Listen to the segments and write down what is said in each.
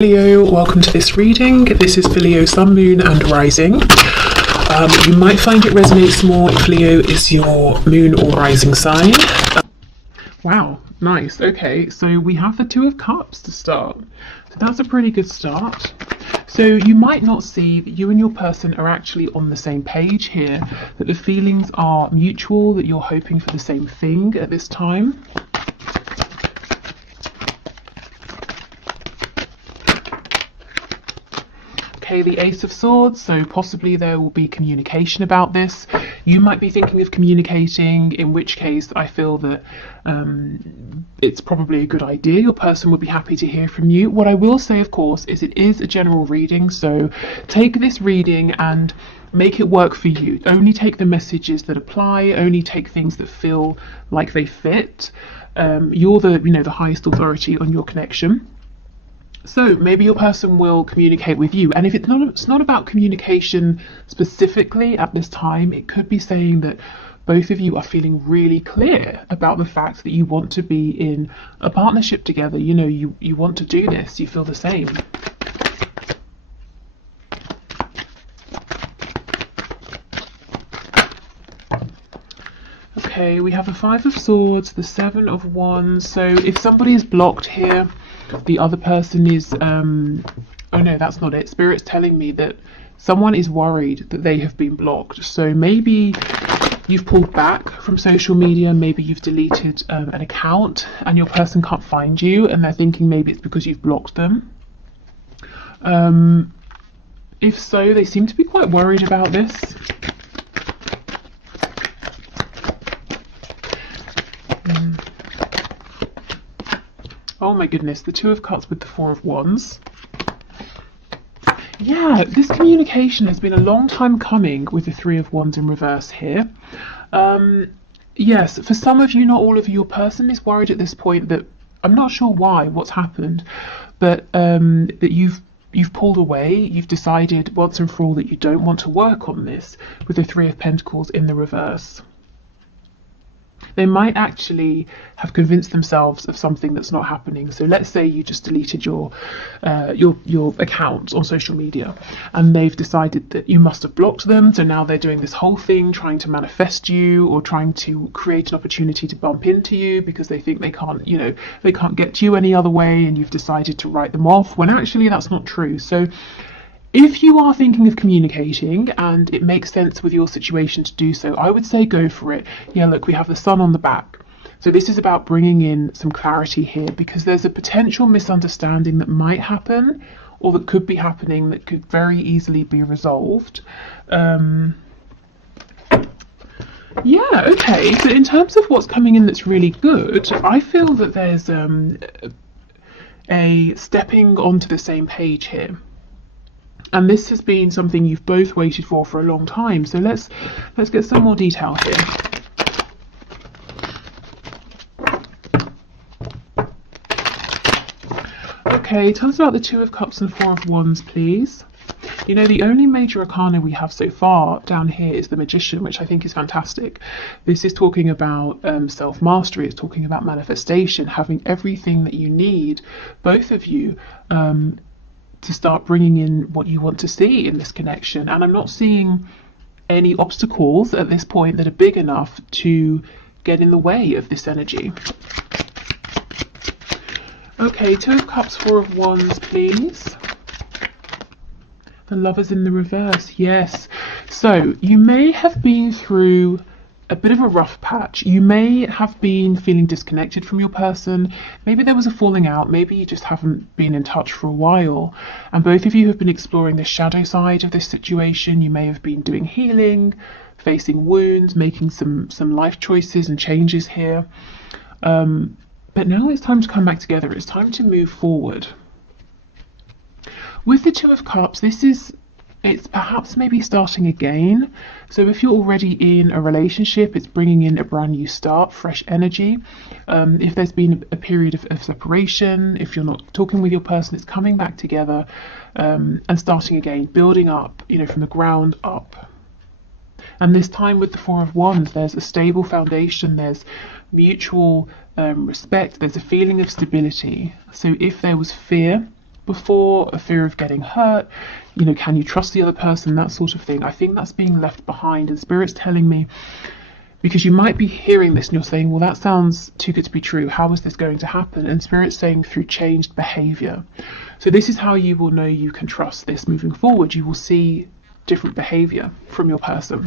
Leo, welcome to this reading. This is for Leo, Sun, Moon and Rising. You might find it resonates more if Leo is your moon or rising sign. Wow, nice. Okay, so we have the Two of Cups to start. So that's a pretty good start. So you might not see that you and your person are actually on the same page here, that the feelings are mutual, that you're hoping for the same thing at this time. Okay, the Ace of Swords, so possibly there will be communication about this. You might be thinking of communicating, in which case I feel that it's probably a good idea. Your person would be happy to hear from you. What I will say, of course, is it is a general reading, so take this reading and make it work for you. Only take the messages that apply, only take things that feel like they fit. You're the highest authority on your connection. So maybe your person will communicate with you, and if it's not about communication specifically at this time, it could be saying that both of you are feeling really clear about the fact that you want to be in a partnership together. You want to do this, you feel the same. Okay, we have the Five of Swords, the Seven of Wands. So if somebody is blocked here, the other person is oh no, that's not it. Spirit's telling me that someone is worried that they have been blocked. So maybe you've pulled back from social media, maybe you've deleted an account and your person can't find you and they're thinking maybe it's because you've blocked them. If so, they seem to be quite worried about this. Oh my goodness, the Two of Cups with the Four of Wands. Yeah, this communication has been a long time coming with the Three of Wands in reverse here. Yes, for some of you, not all of you, your person is worried at this point that, I'm not sure what's happened, but that you've pulled away, you've decided once and for all that you don't want to work on this with the Three of Pentacles in the reverse. They might actually have convinced themselves of something that's not happening. So let's say you just deleted your account on social media and they've decided that you must have blocked them. So now they're doing this whole thing trying to manifest you or trying to create an opportunity to bump into you because they think they can't get to you any other way, and you've decided to write them off when actually that's not true. So if you are thinking of communicating and it makes sense with your situation to do so, I would say go for it. Yeah, look, we have the Sun on the back. So this is about bringing in some clarity here because there's a potential misunderstanding that might happen or that could be happening that could very easily be resolved. Yeah, okay. So in terms of what's coming in that's really good, I feel that there's a stepping onto the same page here. And this has been something you've both waited for a long time. So let's get some more detail here. Okay, tell us about the Two of Cups and Four of Wands, please. The only major arcana we have so far down here is the Magician, which I think is fantastic. This is talking about self-mastery. It's talking about manifestation, having everything that you need, both of you, to start bringing in what you want to see in this connection. And I'm not seeing any obstacles at this point that are big enough to get in the way of this energy. Okay, Two of Cups, Four of Wands, please. The Lovers in the reverse, yes. So you may have been through a bit of a rough patch. You may have been feeling disconnected from your person. Maybe there was a falling out. Maybe you just haven't been in touch for a while. And both of you have been exploring the shadow side of this situation. You may have been doing healing, facing wounds, making some life choices and changes here. But now it's time to come back together. It's time to move forward. With the Two of Cups, it's perhaps maybe starting again. So if you're already in a relationship, it's bringing in a brand new start, fresh energy. If there's been a period of separation, if you're not talking with your person, it's coming back together and starting again, building up, from the ground up. And this time with the Four of Wands, there's a stable foundation, there's mutual respect, there's a feeling of stability. So if there was fear before, a fear of getting hurt, you know, can you trust the other person, that sort of thing. I think that's being left behind, and Spirit's telling me, because you might be hearing this and you're saying, well, that sounds too good to be true, how is this going to happen? And Spirit's saying through changed behavior. So this is how you will know you can trust this moving forward. You will see different behavior from your person.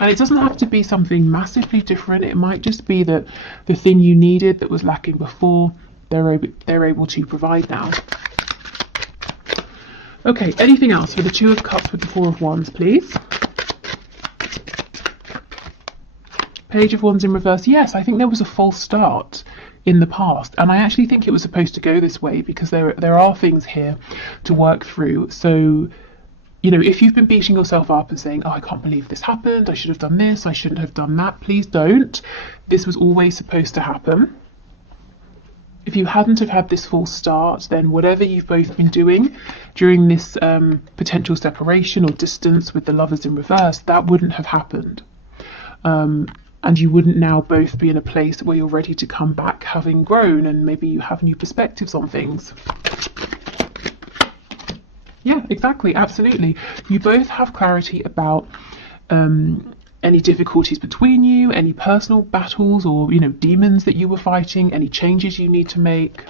And it doesn't have to be something massively different. It might just be that the thing you needed that was lacking before, they're able to provide now. Okay, anything else for the Two of Cups with the Four of Wands, please? Page of Wands in reverse. Yes, I think there was a false start in the past, and I actually think it was supposed to go this way because there are things here to work through. So, you know, if you've been beating yourself up and saying, oh, I can't believe this happened, I should have done this, I shouldn't have done that, please don't. This was always supposed to happen. If you hadn't have had this false start, then whatever you've both been doing during this potential separation or distance with the Lovers in reverse, that wouldn't have happened. And you wouldn't now both be in a place where you're ready to come back having grown, and maybe you have new perspectives on things. Yeah, exactly, absolutely. You both have clarity about any difficulties between you, any personal battles or, you know, demons that you were fighting, any changes you need to make.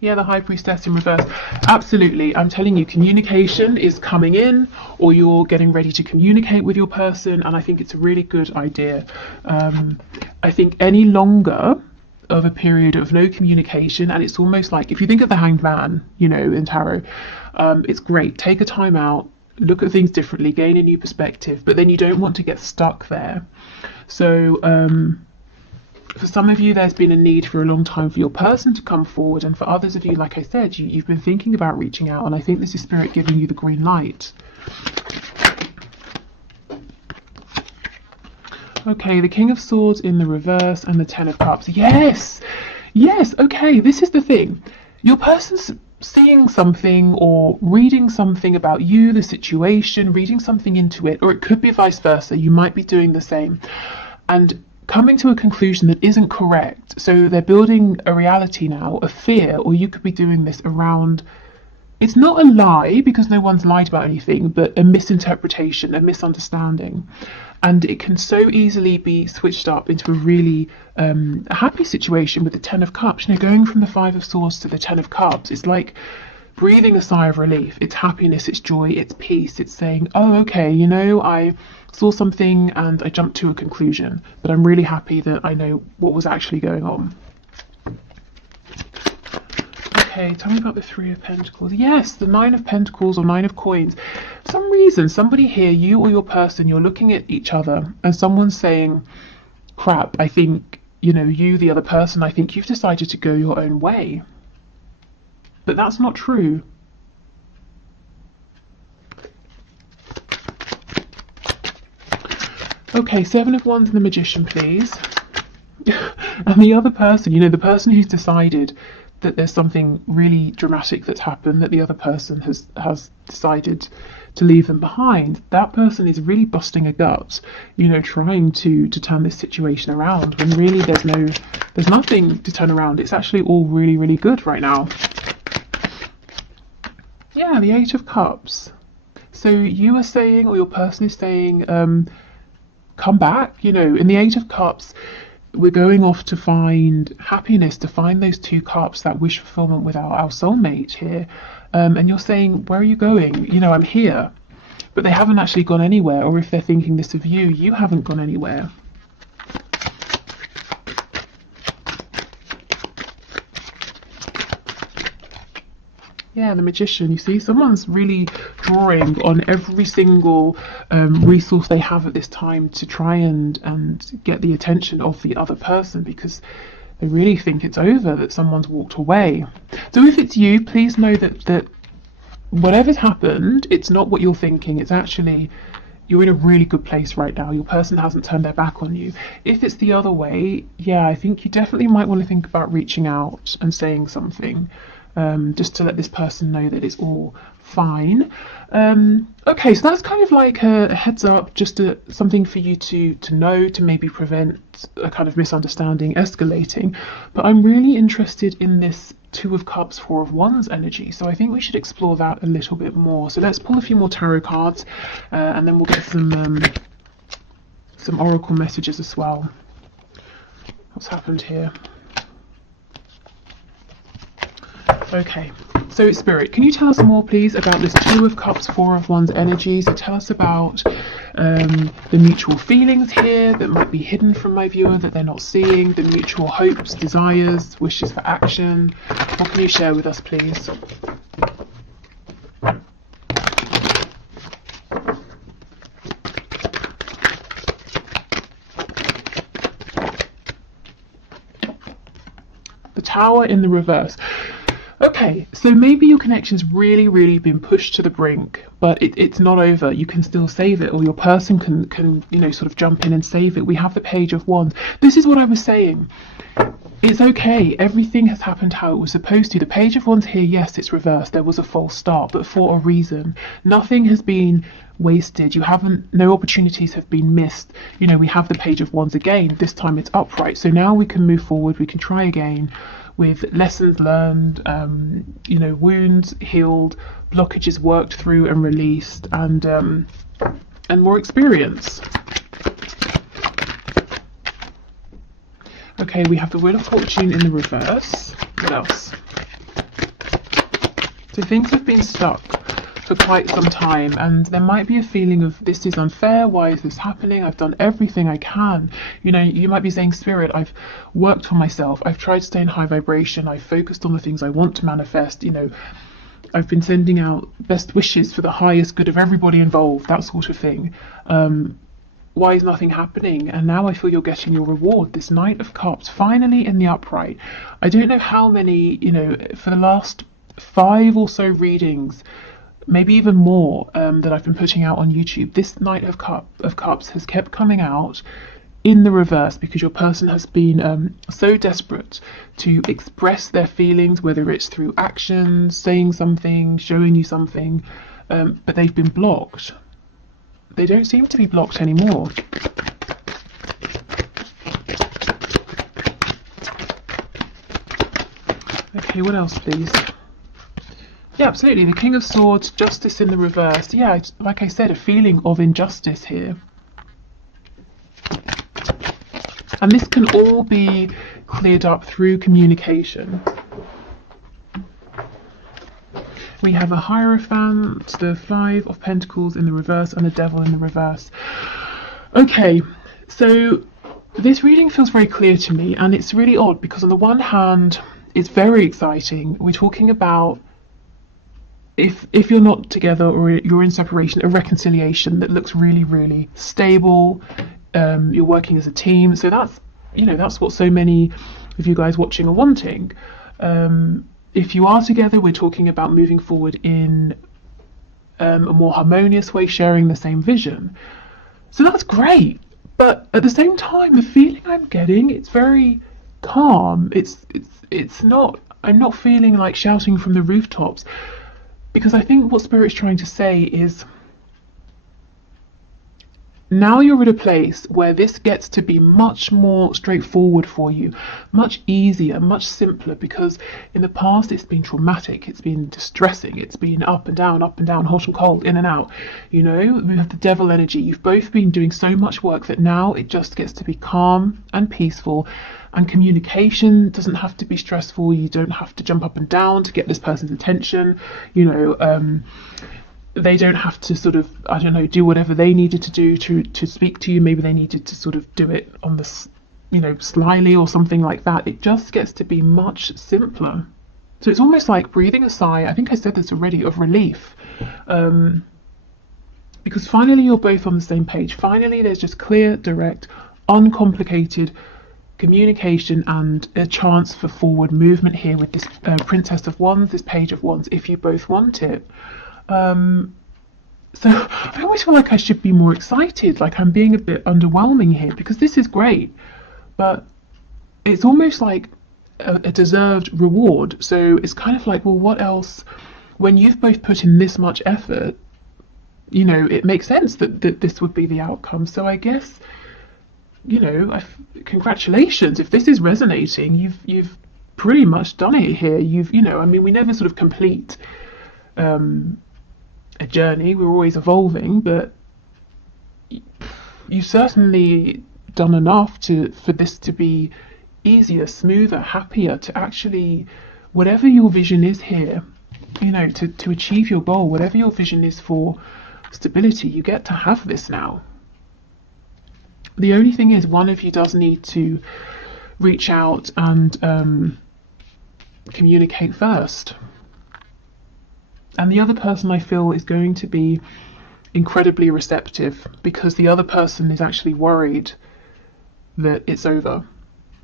Yeah, the High Priestess in reverse. Absolutely. I'm telling you, communication is coming in, or you're getting ready to communicate with your person, and I think it's a really good idea. I think any longer of a period of no communication, and it's almost like, if you think of the Hanged Man, you know, in tarot, it's great. Take a time out, look at things differently, gain a new perspective, but then you don't want to get stuck there. So, for some of you, there's been a need for a long time for your person to come forward, and for others of you, like I said, you've been thinking about reaching out, and I think this is Spirit giving you the green light. Okay, the King of Swords in the reverse and the Ten of Cups. Yes! Yes, okay, this is the thing. Your person's seeing something or reading something about you, the situation, reading something into it, or it could be vice versa. You might be doing the same. And coming to a conclusion that isn't correct. So they're building a reality now, a fear, or you could be doing this around, it's not a lie because no one's lied about anything, but a misinterpretation, a misunderstanding. And it can so easily be switched up into a really a happy situation with the Ten of Cups. You know, going from the Five of Swords to the Ten of Cups, it's like breathing a sigh of relief. It's happiness, it's joy, it's peace. It's saying, oh, okay, you know, I saw something and I jumped to a conclusion, but I'm really happy that I know what was actually going on. Okay, tell me about the Three of Pentacles. Yes, the Nine of Pentacles or Nine of Coins. For some reason, somebody here, you or your person, you're looking at each other and someone's saying, crap, I think, you know, you, the other person, I think you've decided to go your own way. But that's not true. Okay, Seven of Wands and the Magician, please. And the other person, you know, the person who's decided that there's something really dramatic that's happened, that the other person has decided to leave them behind, that person is really busting a gut, you know, trying to turn this situation around, when really there's nothing to turn around. It's actually all really, really good right now. Yeah, the Eight of Cups. So you are saying, or your person is saying, come back, you know, in the Eight of Cups, we're going off to find happiness, to find those two cups, that wish fulfillment with our soulmate here. And you're saying, where are you going? You know, I'm here. But they haven't actually gone anywhere. Or if they're thinking this of you, you haven't gone anywhere. Yeah, the Magician. You see, someone's really drawing on every single resource they have at this time to try and get the attention of the other person, because they really think it's over, that someone's walked away. So if it's you, please know that whatever's happened, it's not what you're thinking. It's actually, you're in a really good place right now. Your person hasn't turned their back on you. If it's the other way, yeah, I think you definitely might want to think about reaching out and saying something. just to let this person know that it's all fine. Okay, so that's kind of like a heads up, just something for you to know, to maybe prevent a kind of misunderstanding escalating. But I'm really interested in this Two of Cups, Four of Wands energy, so I think we should explore that a little bit more. So let's pull a few more tarot cards, and then we'll get some oracle messages as well. What's happened here? Okay, so Spirit, can you tell us more, please, about this Two of Cups, Four of Wands energy? So tell us about the mutual feelings here that might be hidden from my viewer, that they're not seeing, the mutual hopes, desires, wishes for action. What can you share with us, please? The Tower in the reverse. Okay, so maybe your connection's really been pushed to the brink, but it's not over. You can still save it, or your person can sort of jump in and save it. We have the Page of Wands. This is what I was saying. It's okay. Everything has happened how it was supposed to. The Page of Wands here, yes, it's reversed. There was a false start, but for a reason. Nothing has been wasted. No opportunities have been missed. We have the Page of Wands again. This time it's upright. So now we can move forward. We can try again, with lessons learned, wounds healed, blockages worked through and released, and more experience. Okay, we have the Wheel of Fortune in the reverse. What else? So things have been stuck for quite some time, and there might be a feeling of, this is unfair, why is this happening, I've done everything I can. You might be saying, Spirit, I've worked for myself, I've tried to stay in high vibration, I've focused on the things I want to manifest, I've been sending out best wishes for the highest good of everybody involved, that sort of thing. Why is nothing happening? And now I feel you're getting your reward. This Knight of Cups, finally in the upright. I don't know how many, for the last 5 or so readings, maybe even more, that I've been putting out on YouTube, this Knight of Cups has kept coming out in the reverse, because your person has been so desperate to express their feelings, whether it's through actions, saying something, showing you something, but they've been blocked. They don't seem to be blocked anymore. Okay, what else, please? Yeah, absolutely. The King of Swords, Justice in the reverse. Yeah, like I said, a feeling of injustice here. And this can all be cleared up through communication. We have a Hierophant, the 5 of Pentacles in the reverse, and the Devil in the reverse. Okay, so this reading feels very clear to me, and it's really odd because on the one hand, it's very exciting. We're talking about, if you're not together or you're in separation, a reconciliation that looks really stable. You're working as a team, so that's what so many of you guys watching are wanting. If you are together, we're talking about moving forward in a more harmonious way, sharing the same vision. So that's great, but at the same time, the feeling I'm getting, it's very calm. It's not. I'm not feeling like shouting from the rooftops, because I think what Spirit's trying to say is, now you're at a place where this gets to be much more straightforward for you, much easier, much simpler, because in the past it's been traumatic, it's been distressing, it's been up and down, hot and cold, in and out. We have the Devil energy. You've both been doing so much work that now it just gets to be calm and peaceful, and communication doesn't have to be stressful. You don't have to jump up and down to get this person's attention. They don't have to sort of, do whatever they needed to do to speak to you. Maybe they needed to sort of do it on the, slyly or something like that. It just gets to be much simpler. So it's almost like breathing a sigh, I think I said this already, of relief. Because finally you're both on the same page. Finally there's just clear, direct, uncomplicated communication and a chance for forward movement here with this Princess of Wands, this Page of Wands, if you both want it. So I always feel like I should be more excited, like I'm being a bit underwhelming here, because this is great, but it's almost like a deserved reward. So it's kind of like, well, what else? When you've both put in this much effort, you know, it makes sense that this would be the outcome. So I guess, you know, congratulations. If this is resonating, you've pretty much done it here. You know, I mean, we never sort of complete a journey. We're always evolving, but you've certainly done enough for this to be easier, smoother, happier, to actually, whatever your vision is here, you know, to achieve your goal, whatever your vision is for stability, you get to have this now. The only thing is, one of you does need to reach out and communicate first. And the other person, I feel, is going to be incredibly receptive, because the other person is actually worried that it's over.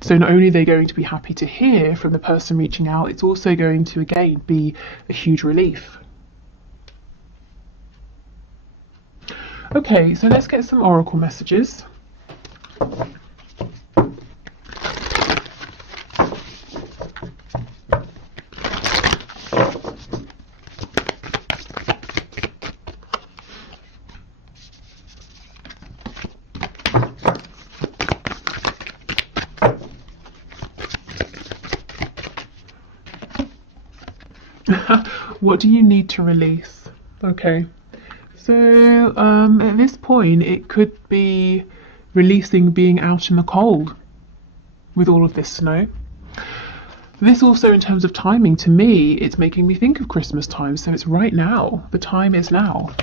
So not only are they going to be happy to hear from the person reaching out, it's also going to, again, be a huge relief. Okay, so let's get some oracle messages. What do you need to release? Okay, so at this point it could be releasing being out in the cold with all of this snow. This also, in terms of timing, to me, it's making me think of Christmas time, so it's right now. The time is now.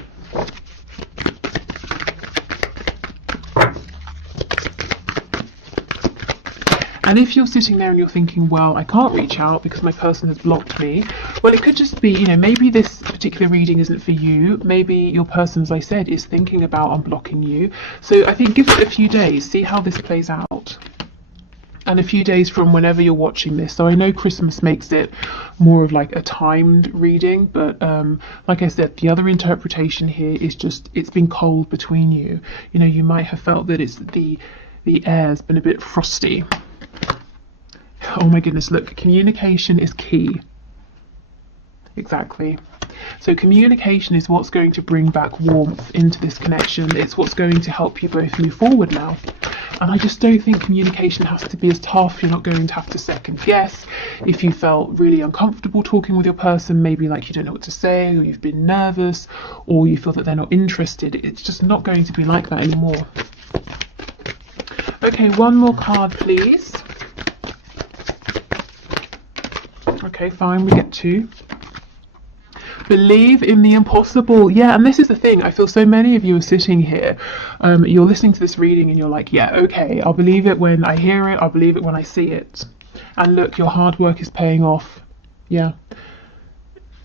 And if you're sitting there and you're thinking, well, I can't reach out because my person has blocked me, well, it could just be, you know, maybe this particular reading isn't for you. Maybe your person, as I said, is thinking about unblocking you. So I think give it a few days, see how this plays out. And a few days from whenever you're watching this. So I know Christmas makes it more of like a timed reading, but like I said, the other interpretation here is just, it's been cold between you. You know, you might have felt that it's the air's been a bit frosty. Oh my goodness, look, communication is key. Exactly. So communication is what's going to bring back warmth into this connection. It's what's going to help you both move forward now. And I just don't think communication has to be as tough. You're not going to have to second guess. If you felt really uncomfortable talking with your person, maybe like you don't know what to say, or you've been nervous, or you feel that they're not interested, it's just not going to be like that anymore. Okay, one more card, please. Okay, fine, we get two. Believe in the impossible. Yeah, and this is the thing. I feel so many of you are sitting here. You're listening to this reading and you're like, yeah, okay, I'll believe it when I hear it. I'll believe it when I see it. And look, your hard work is paying off. Yeah.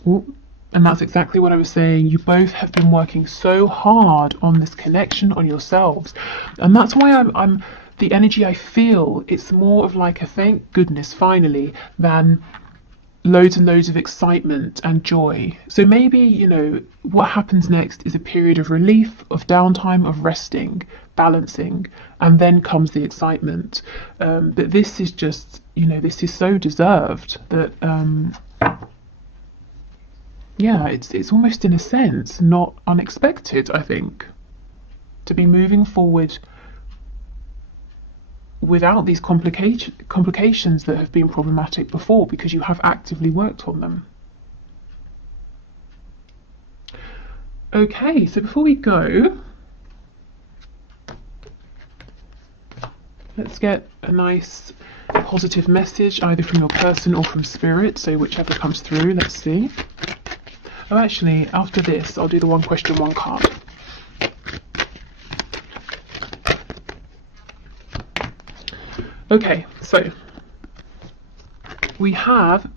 Ooh. And that's exactly what I was saying. You both have been working so hard on this connection, on yourselves. And that's why I'm the energy I feel, it's more of like a thank goodness finally than loads and loads of excitement and joy. So maybe, you know, what happens next is a period of relief, of downtime, of resting, balancing, and then comes the excitement. But this is just, you know, this is so deserved that, yeah, it's almost in a sense not unexpected, I think, to be moving forward without these complications that have been problematic before, because you have actively worked on them. Okay, so before we go, let's get a nice positive message either from your person or from spirit, so whichever comes through. Let's see. Oh, actually, after this I'll do the one question, one card. Okay, so we have,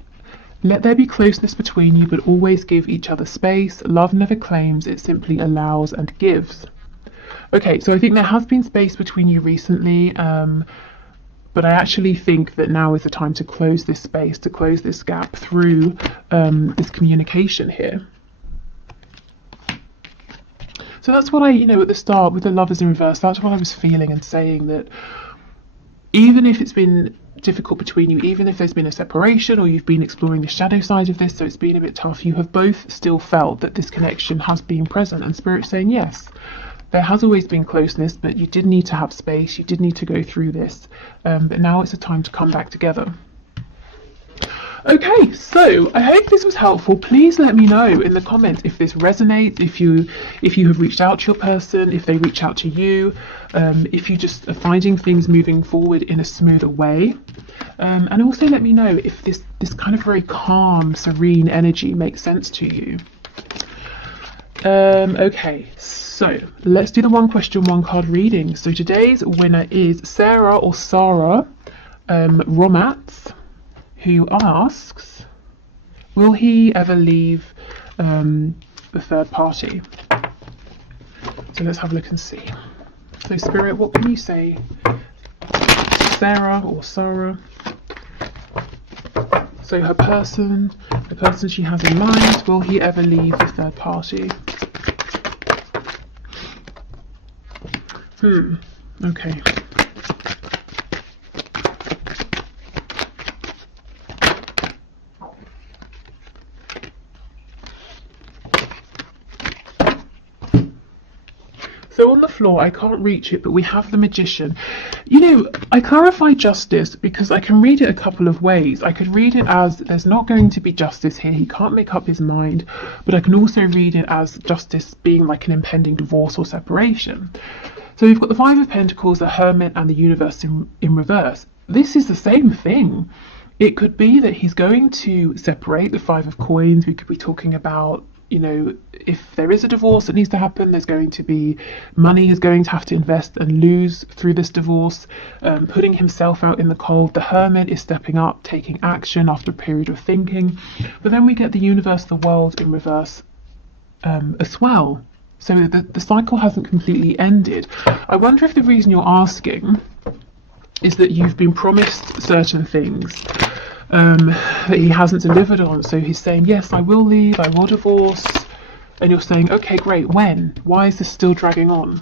let there be closeness between you, but always give each other space. Love never claims, it simply allows and gives. Okay, so I think there has been space between you recently, but I actually think that now is the time to close this space, to close this gap through this communication here. So that's what I, you know, at the start with the Lovers in reverse, that's what I was feeling and saying, that even if it's been difficult between you, even if there's been a separation or you've been exploring the shadow side of this, so it's been a bit tough, you have both still felt that this connection has been present, and Spirit's saying yes, there has always been closeness, but you did need to have space, you did need to go through this, but now it's a time to come back together. Okay, so I hope this was helpful. Please let me know in the comments if this resonates, if you have reached out to your person, if they reach out to you, if you just are finding things moving forward in a smoother way. And also let me know if this kind of very calm, serene energy makes sense to you. Okay, so let's do the one question, one card reading. So today's winner is Sarah or Sarah Romats, who asks, will he ever leave the third party? So let's have a look and see. So Spirit, what can you say? Sarah or Sarah. So her person, the person she has in mind, will he ever leave the third party? Okay. So on the floor, I can't reach it, but we have the Magician. You know, I clarify justice because I can read it a couple of ways. I could read it as there's not going to be justice here, he can't make up his mind, but I can also read it as justice being like an impending divorce or separation. So we've got the Five of Pentacles, the Hermit, and the Universe in reverse. This is the same thing. It could be that he's going to separate. The Five of Coins, we could be talking about, you know, if there is a divorce that needs to happen, there's going to be money he's going to have to invest and lose through this divorce, putting himself out in the cold. The Hermit is stepping up, taking action after a period of thinking. But then we get the Universe, the World in reverse as well. So the cycle hasn't completely ended. I wonder if the reason you're asking is that you've been promised certain things that he hasn't delivered on. So he's saying, yes, I will leave, I will divorce. And you're saying, okay, great, when? Why is this still dragging on?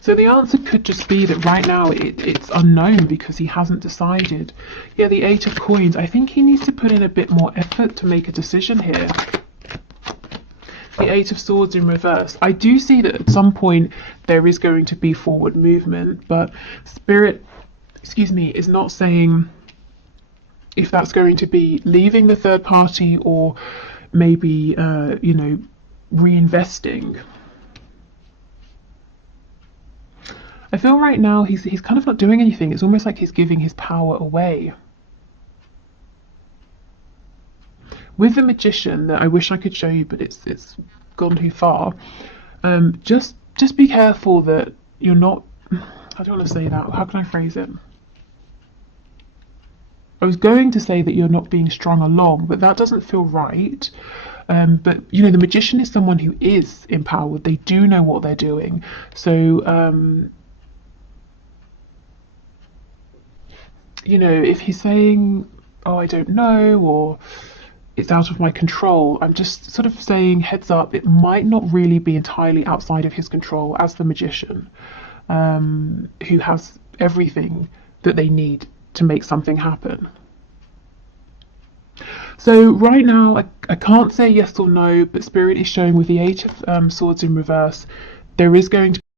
So the answer could just be that right now it's unknown because he hasn't decided. Yeah, the Eight of Coins, I think he needs to put in a bit more effort to make a decision here. The Eight of Swords in reverse. I do see that at some point there is going to be forward movement, but Spirit, is not saying if that's going to be leaving the third party or maybe, reinvesting. I feel right now he's kind of not doing anything. It's almost like he's giving his power away. With the Magician, that I wish I could show you, but it's gone too far. Just be careful that you're not. I don't want to say that. How can I phrase it? I was going to say that you're not being strung along, but that doesn't feel right. But you know, the Magician is someone who is empowered. They do know what they're doing. So you know, if he's saying, "Oh, I don't know," or "It's out of my control," I'm just sort of saying, heads up, it might not really be entirely outside of his control as the Magician, who has everything that they need to make something happen. So right now, I can't say yes or no, but Spirit is showing with the Eight of Swords in reverse, there is going to